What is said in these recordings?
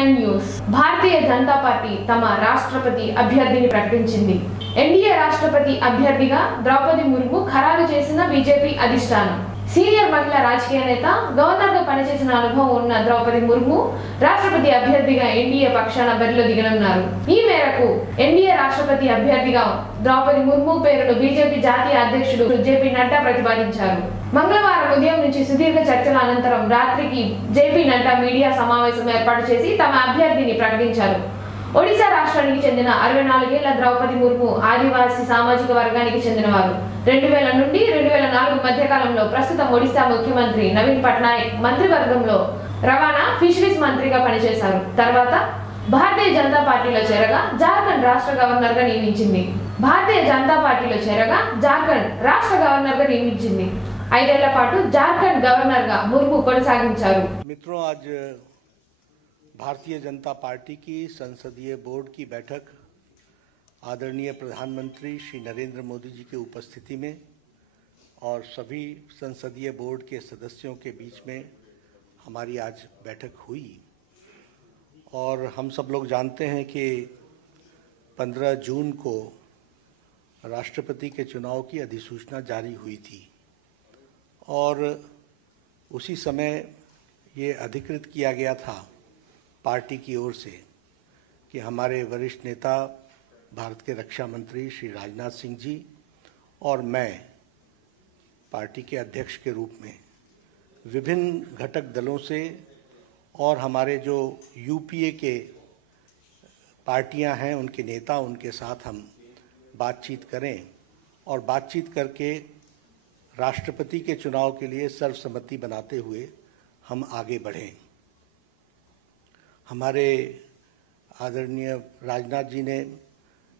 TV9 news Bharatiya Janata party తమ రాష్ట్రపతి అభ్యర్థిని ప్రకటించింది. ఎన్డీఏ రాష్ట్రపతి అభ్యర్థిగా ద్రౌపది ముర్ము ఖరారు చేసిన బీజేపీ అధిష్టానం. సీనియర్ మహిళా రాజకీయ నేత, గవర్నర్గా పనిచేసిన అనుభవం ఉన్న ద్రౌపది ముర్ము రాష్ట్రపతి అభ్యర్థిగా ఎన్డీఏ పక్షాన బరిలో దిగనున్నారు. ఈ మేరకు ఎన్డీఏ రాష్ట్రపతి అభ్యర్థిగా ద్రౌపది ముర్ము పేరును బీజేపీ జాతీయ అధ్యక్షుడు జేపీ నడ్డా ప్రతిపాదించారు. మంగళవారం ఉదయం నుంచి సుదీర్ఘ చర్చల అనంతరం రాత్రికి జేపీ నడ్డా మీడియా సమావేశం ఏర్పాటు చేసి తమ అభ్యర్థిని ప్రకటించారు. ఒడిశా రాష్ట్రానికి చెందిన 64 ఏళ్ల ద్రౌపది ముర్ము ఆదివాసీ సామాజిక వర్గానికి చెందినవారు. 2000 నుండి 2004 మధ్య కాలంలో ప్రస్తుతం ఒడిశా ముఖ్యమంత్రి నవీన్ పట్నాయక్ మంత్రివర్గంలో రవాణా, ఫిషరీస్ మంత్రిగా పనిచేశారు. తర్వాత భారతీయ జనతా పార్టీలో చేరగా జార్ఖండ్ రాష్ట్ర గవర్నర్గా నియమించింది. 5 ఏళ్ల పాటు జార్ఖండ్ గవర్నర్గా ముర్ము కొనసాగించారు. मित्रों, आज भारतीय जनता पार्टी की संसदीय बोर्ड की बैठक आदरणीय प्रधानमंत्री श्री नरेंद्र मोदी जी की उपस्थिति में और सभी संसदीय बोर्ड के सदस्यों के बीच में हमारी आज बैठक हुई। और हम सब लोग जानते हैं कि 15 जून को राष्ट्रपति के चुनाव की अधिसूचना जारी हुई थी और उसी समय ये अधिकृत किया गया था पार्टी की ओर से कि हमारे वरिष्ठ नेता भारत के रक्षा मंत्री श्री राजनाथ सिंह जी और मैं पार्टी के अध्यक्ष के रूप में विभिन्न घटक दलों से और हमारे जो यूपीए के पार्टियां हैं उनके नेता, उनके साथ हम बातचीत करें और बातचीत करके राष्ट्रपति के चुनाव के लिए सर्वसम्मति बनाते हुए हम आगे बढ़ें। हमारे आदरणीय राजनाथ जी ने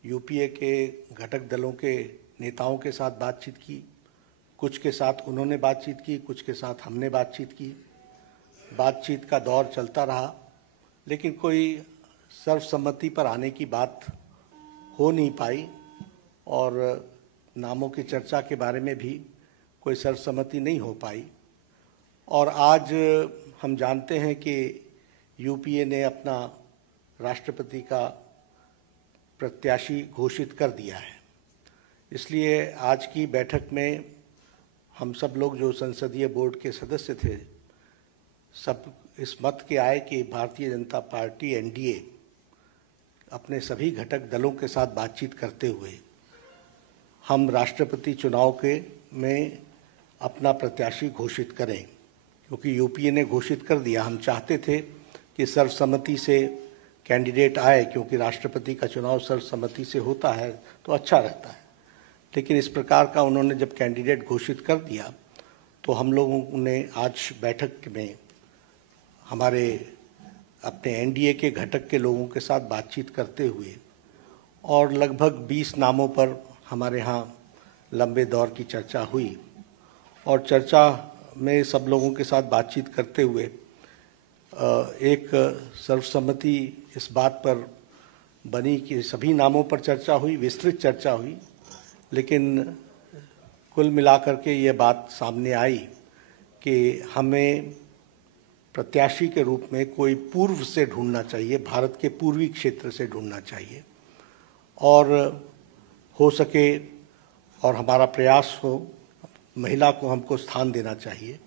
यूपीए के घटक दलों के नेताओं के साथ बातचीत की, कुछ के साथ उन्होंने बातचीत की, कुछ के साथ हमने बातचीत की। बातचीत का दौर चलता रहा, लेकिन कोई सर्वसम्मति पर आने की बात हो नहीं पाई और नामों की चर्चा के बारे में भी कोई सर्वसम्मति नहीं हो पाई। और आज हम जानते हैं कि यूपीए ने अपना राष्ट्रपति का प्रत्याशी घोषित कर दिया है। इसलिए आज की बैठक में हम सब लोग जो संसदीय बोर्ड के सदस्य थे, सब इस मत के आए कि भारतीय जनता पार्टी एनडीए अपने सभी घटक दलों के साथ बातचीत करते हुए हम राष्ट्रपति चुनाव में अपना प्रत्याशी घोषित करें, क्योंकि यूपीए ने घोषित कर दिया। हम चाहते थे कि सर्वसम्मति से कैंडिडेट आए, क्योंकि राष्ट्रपति का चुनाव सर्वसम्मति से होता है तो अच्छा रहता है, लेकिन इस प्रकार का उन्होंने जब कैंडिडेट घोषित कर दिया तो हम लोगों ने आज बैठक में हमारे अपने एनडीए के घटक के लोगों के साथ बातचीत करते हुए और लगभग 20 नामों पर हमारे यहाँ लंबे दौर की चर्चा हुई और चर्चा में सब लोगों के साथ बातचीत करते हुए एक सर्वसम्मति इस बात पर बनी कि सभी नामों पर चर्चा हुई, विस्तृत चर्चा हुई, लेकिन कुल मिलाकर के ये बात सामने आई कि हमें प्रत्याशी के रूप में कोई पूर्व से ढूंढना चाहिए, भारत के पूर्वी क्षेत्र से ढूंढना चाहिए और हो सके और हमारा प्रयास हो महिला को हमको स्थान देना चाहिए।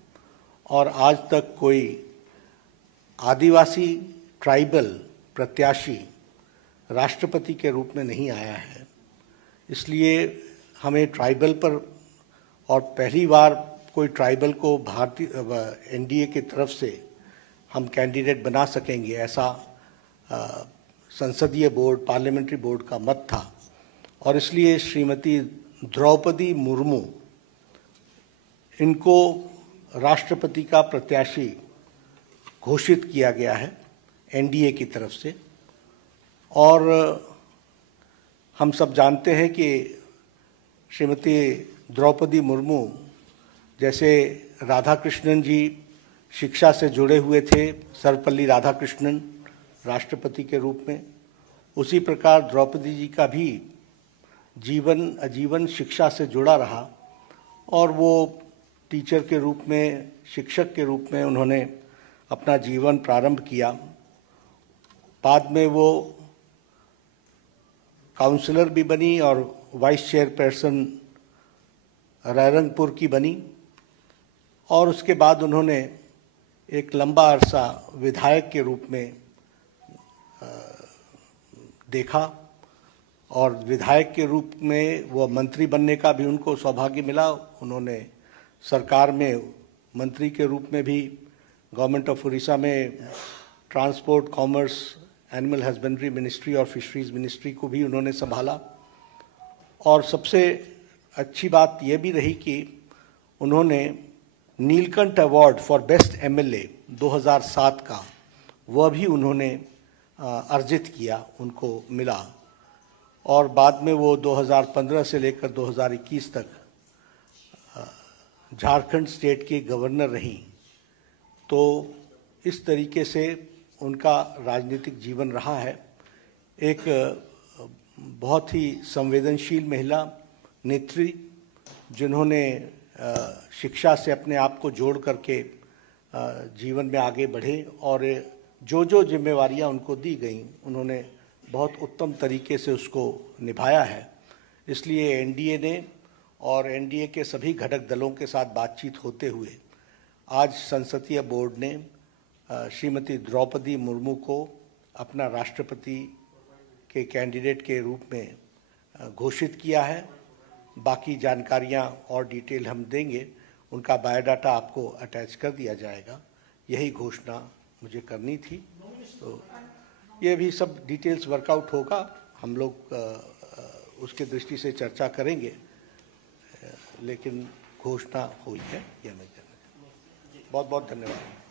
और आज तक कोई आदिवासी ट्राइबल प्रत्याशी राष्ट्रपति के रूप में नहीं आया है, इसलिए हमें ट्राइबल पर और पहली बार कोई ट्राइबल को भारतीय एनडीए की तरफ से हम कैंडिडेट बना सकेंगे, ऐसा संसदीय बोर्ड, पार्लियामेंट्री बोर्ड का मत था। और इसलिए श्रीमती द्रौपदी मुर्मू, इनको राष्ट्रपति का प्रत्याशी घोषित किया गया है एनडीए की तरफ से। और हम सब जानते हैं कि श्रीमती द्रौपदी मुर्मू जैसे राधाकृष्णन जी शिक्षा से जुड़े हुए थे, सर्वपल्ली राधाकृष्णन राष्ट्रपति के रूप में, उसी प्रकार द्रौपदी जी का भी जीवन आजीवन शिक्षा से जुड़ा रहा और वो टीचर के रूप में, शिक्षक के रूप में उन्होंने अपना जीवन प्रारंभ किया बाद में वो काउंसलर भी बनी और वाइस चेयरपर्सन रायरंगपुर की बनी, और उसके बाद उन्होंने एक लंबा अरसा विधायक के रूप में देखा, और विधायक के रूप में वो मंत्री बनने का भी उनको सौभाग्य मिला। उन्होंने सरकार में मंत्री के रूप में भी गवर्नमेंट ऑफ उड़ीसा में transport, commerce, animal husbandry ministry और फिशरीज मिनिस्ट्री को भी उन्होंने संभाला। और सबसे अच्छी बात यह भी रही कि उन्होंने Neelkanth award for best MLA 2007 का वह भी उन्होंने अर्जित किया, उनको मिला। और बाद में वो 2015 से लेकर 2021 तक झारखंड स्टेट की गवर्नर रहीं। तो इस तरीके से उनका राजनीतिक जीवन रहा है। एक बहुत ही संवेदनशील महिला नेत्री, जिन्होंने शिक्षा से अपने आप को जोड़ करके जीवन में आगे बढ़े, और जो जिम्मेवारियां उनको दी गई उन्होंने बहुत उत्तम तरीके से उसको निभाया है। इसलिए एनडीए ने और एनडीए के सभी घटक दलों के साथ बातचीत होते हुए आज संसदीय बोर्ड ने श्रीमती द्रौपदी मुर्मू को अपना राष्ट्रपति के कैंडिडेट के रूप में घोषित किया है। बाकी जानकारियां और डिटेल हम देंगे, उनका बायोडाटा आपको अटैच कर दिया जाएगा। यही घोषणा मुझे करनी थी। तो ये भी सब डिटेल्स वर्कआउट होगा, हम लोग उसके दृष्टि से चर्चा करेंगे, लेकिन घोषणा हुई है यह मैं कहना। बहुत बहुत धन्यवाद।